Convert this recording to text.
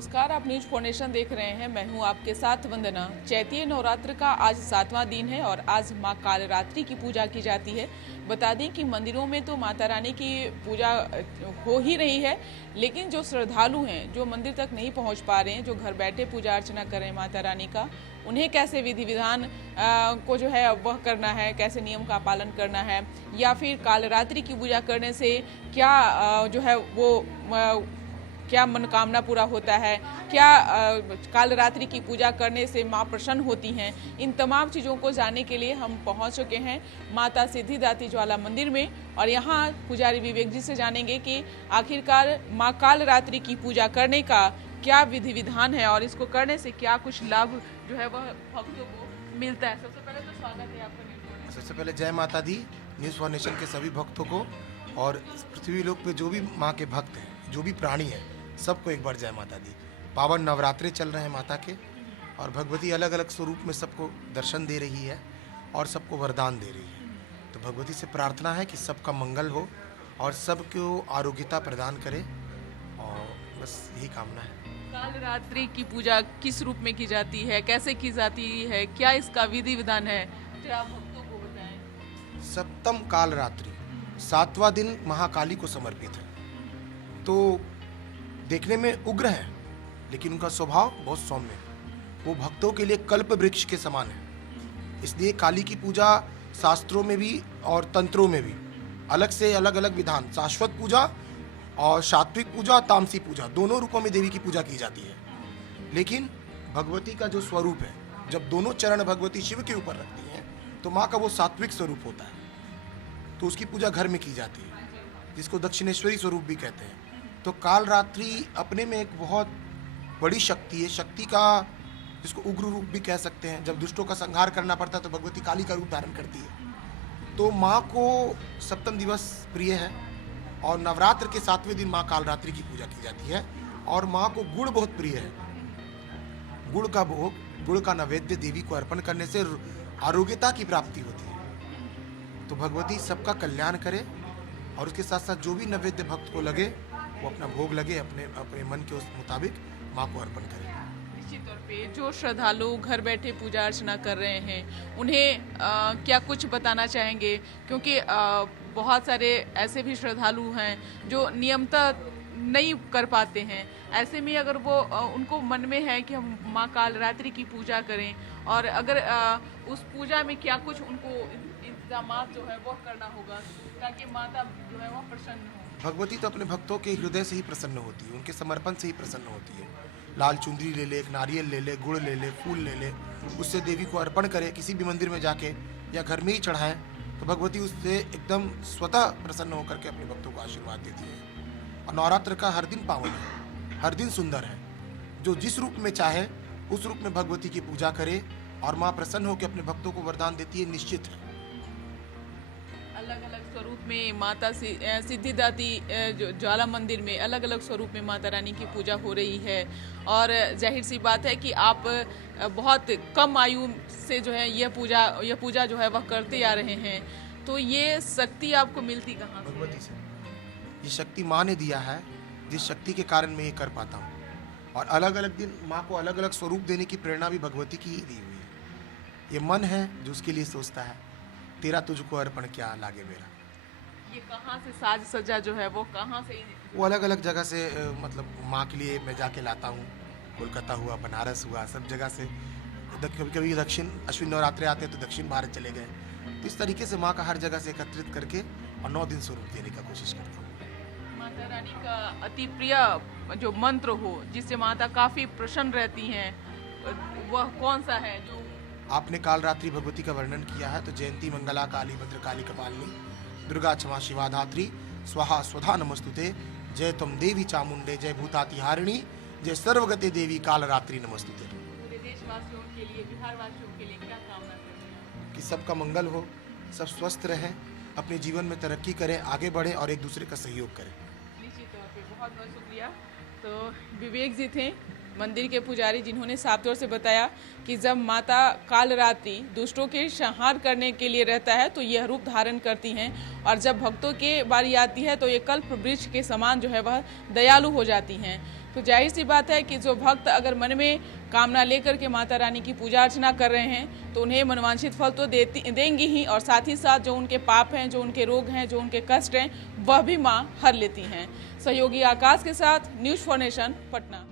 नमस्कार, आप news foundation देख रहे हैं। मैं हूं आपके साथ वंदना। चैतीय नवरात्र का आज 7वां दिन है और आज मां कालरात्रि की पूजा की जाती है। बता दें कि मंदिरों में तो माता रानी की पूजा हो ही रही है, लेकिन जो श्रद्धालु हैं, जो मंदिर तक नहीं पहुंच पा रहे हैं, जो घर बैठे पूजा अर्चना कर रहे हैं माता रानी का, उन्हें कैसे विधि विधान को जो है वह करना है, कैसे नियम का पालन करना है, या फिर कालरात्रि की पूजा करने से क्या जो है वो क्या मनोकामना पूरा होता है, क्या कालरात्रि की पूजा करने से माँ प्रसन्न होती हैं, इन तमाम चीज़ों को जानने के लिए हम पहुँच चुके हैं माता सिद्धिदात्री ज्वाला मंदिर में। और यहाँ पुजारी विवेक जी से जानेंगे कि आखिरकार माँ कालरात्रि की पूजा करने का क्या विधि विधान है और इसको करने से क्या कुछ लाभ जो है वह भक्तों को मिलता है। सबसे पहले तो स्वागत है आपका न्यूज़ फाउंडेशन। सबसे पहले जय माता दी न्यूज़ फाउंडेशन के सभी भक्तों को, और पृथ्वी लोक पे जो भी माँ के भक्त हैं, जो भी प्राणी हैं, सबको एक बार जय माता दी। पावन नवरात्रे चल रहे हैं माता के, और भगवती अलग अलग स्वरूप में सबको दर्शन दे रही है और सबको वरदान दे रही है। तो भगवती से प्रार्थना है कि सबका मंगल हो और सबको आरोग्यता प्रदान करे, और बस यही कामना है। कालरात्रि की पूजा किस रूप में की जाती है, कैसे की जाती है, क्या इसका विधि विधान है, तो आप भक्तों को बताएं। सप्तम काल रात्रि 7वां दिन महाकाली को समर्पित है। तो देखने में उग्र है, लेकिन उनका स्वभाव बहुत सौम्य है। वो भक्तों के लिए कल्प वृक्ष के समान है। इसलिए काली की पूजा शास्त्रों में भी और तंत्रों में भी अलग से अलग अलग विधान, शाश्वत पूजा और सात्विक पूजा, तामसी पूजा, दोनों रूपों में देवी की पूजा की जाती है। लेकिन भगवती का जो स्वरूप है, जब दोनों चरण भगवती शिव के ऊपर रखती हैं, तो माँ का वो सात्विक स्वरूप होता है, तो उसकी पूजा घर में की जाती है, जिसको दक्षिणेश्वरी स्वरूप भी कहते हैं। तो काल रात्रि अपने में एक बहुत बड़ी शक्ति है, शक्ति का जिसको उग्र रूप भी कह सकते हैं। जब दुष्टों का संहार करना पड़ता है तो भगवती काली का रूप धारण करती है। तो माँ को सप्तम दिवस प्रिय है, और नवरात्र के 7वें दिन माँ कालरात्रि की पूजा की जाती है। और माँ को गुड़ बहुत प्रिय है। गुड़ का भोग, गुड़ का नैवेद्य देवी को अर्पण करने से आरोग्यता की प्राप्ति होती है। तो भगवती सबका कल्याण करे, और उसके साथ साथ जो भी नैवेद्य भक्त को लगे वो अपना भोग लगे, अपने अपने मन के उस मुताबिक माँ को अर्पण करे। निश्चित तौर पे जो श्रद्धालु घर बैठे पूजा अर्चना कर रहे हैं, उन्हें क्या कुछ बताना चाहेंगे, क्योंकि बहुत सारे ऐसे भी श्रद्धालु हैं जो नियमतः नहीं कर पाते हैं। ऐसे में अगर वो उनको मन में है कि हम माँ कालरात्रि की पूजा करें, और अगर उस पूजा में क्या कुछ उनको इंतजाम जो है वो करना होगा ताकि माता जो है वो प्रसन्न हो। भगवती तो अपने भक्तों के हृदय से ही प्रसन्न होती है, उनके समर्पण से ही प्रसन्न होती है। लाल चुंदरी ले ले, एक नारियल ले ले, गुड़ ले ले, फूल ले ले, उससे देवी को अर्पण करे, किसी भी मंदिर में जाके या घर में ही चढ़ाएं, तो भगवती उससे एकदम स्वतः प्रसन्न होकर के अपने भक्तों को आशीर्वाद देती है। और नवरात्र का हर दिन पावन है, हर दिन सुंदर है। जो जिस रूप में चाहे उस रूप में भगवती की पूजा करे, और माँ प्रसन्न होकर अपने भक्तों को वरदान देती है, निश्चित है। अलग अलग स्वरूप में माता सिद्धिदात्री ज्वाला मंदिर में अलग अलग स्वरूप में माता रानी की पूजा हो रही है। और जाहिर सी बात है कि आप बहुत कम आयु से जो है यह पूजा जो है वह करते आ रहे हैं। तो ये शक्ति आपको मिलती कहाँ से? भगवती से। ये शक्ति माँ ने दिया है, जिस शक्ति के कारण मैं ये कर पाता हूँ। और अलग अलग दिन माँ को अलग अलग स्वरूप देने की प्रेरणा भी भगवती की ही दी हुई है। ये मन है जो उसके लिए सोचता है, तेरा तुझको अर्पण क्या लागे मेरा। ये कहाँ से साज सज्जा जो है वो कहाँ से? वो अलग अलग जगह से, मतलब माँ के लिए मैं जाके लाता हूँ। कोलकाता हुआ, बनारस हुआ, सब जगह से। कभी कभी दक्षिण अश्विन नवरात्रे आते हैं तो दक्षिण भारत चले गए। तो इस तरीके से माँ का हर जगह से एकत्रित करके और 9 दिन स्वरूप देने का कोशिश करता हूँ। माता रानी का अति प्रिय जो मंत्र हो, जिससे माता काफी प्रसन्न रहती हैं, वह कौन सा है? जो आपने कालरात्रि भगवती का वर्णन किया है, तो जयंती मंगला काली भद्रकाली कपालिनी दुर्गा क्षमा शिवा धात्री स्वाहा स्वधा नमस्तुते, जय तुम देवी चामुंडे, जय भूतातिहारिणी, जय सर्वगते देवी कालरात्रि नमस्तुते। पूरे देशवासियों के लिए, बिहार वासियों के लिए क्या कामना करते हैं? कि सबका मंगल हो, सब स्वस्थ रहें, अपने जीवन में तरक्की करें, आगे बढ़ें और एक दूसरे का सहयोग करें। निश्चित तौर पे बहुत बहुत शुक्रिया। तो विवेक जी थे मंदिर के पुजारी, जिन्होंने साफ तौर से बताया कि जब माता कालरात्रि दुष्टों के संहार करने के लिए रहता है तो यह रूप धारण करती हैं, और जब भक्तों के बारी आती है तो ये कल्प वृक्ष के समान जो है वह दयालु हो जाती हैं। तो जाहिर सी बात है कि जो भक्त अगर मन में कामना लेकर के माता रानी की पूजा अर्चना कर रहे हैं तो उन्हें मनवांछित फल तो देंगी ही, और साथ ही साथ जो उनके पाप हैं, जो उनके रोग हैं, जो उनके कष्ट हैं, वह भी माँ हर लेती हैं। सहयोगी आकाश के साथ न्यूज़ फॉर नेशन, पटना।